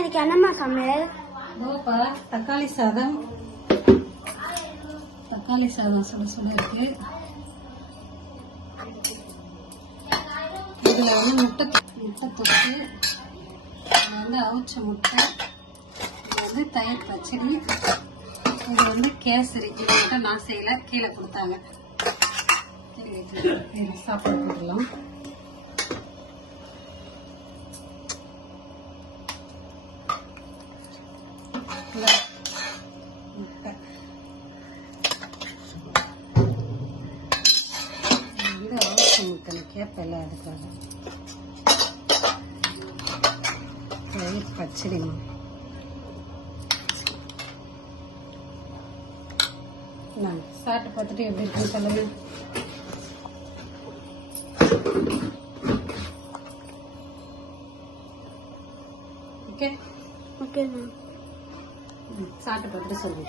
இதுக்கு என்னம்மா சமையல்? தோப்பா தக்காளி சாதம் சுட சுட இருக்கு. இதுல வந்து முட்டை தொட்டு, இது வந்து அவிச்ச முட்டை, இது வந்து தயிர் பச்சடி, இது வந்து கேசரி. இது மட்டும் நான் செய்யல, கீழே கொடுத்தாங்க. சாப்பாடு போடலாம். முட்டை இது அவசியம் முட்டை கேட்பல, அதுக்காக தயிர் பச்சடிமா. நான் சாப்பிட்டு பார்த்துட்டு எப்படி இருக்குன்னு சொல்லுங்க. Okay okay ma'am. சாப்பிட்டு பார்த்துட்டு சொல்லுங்க.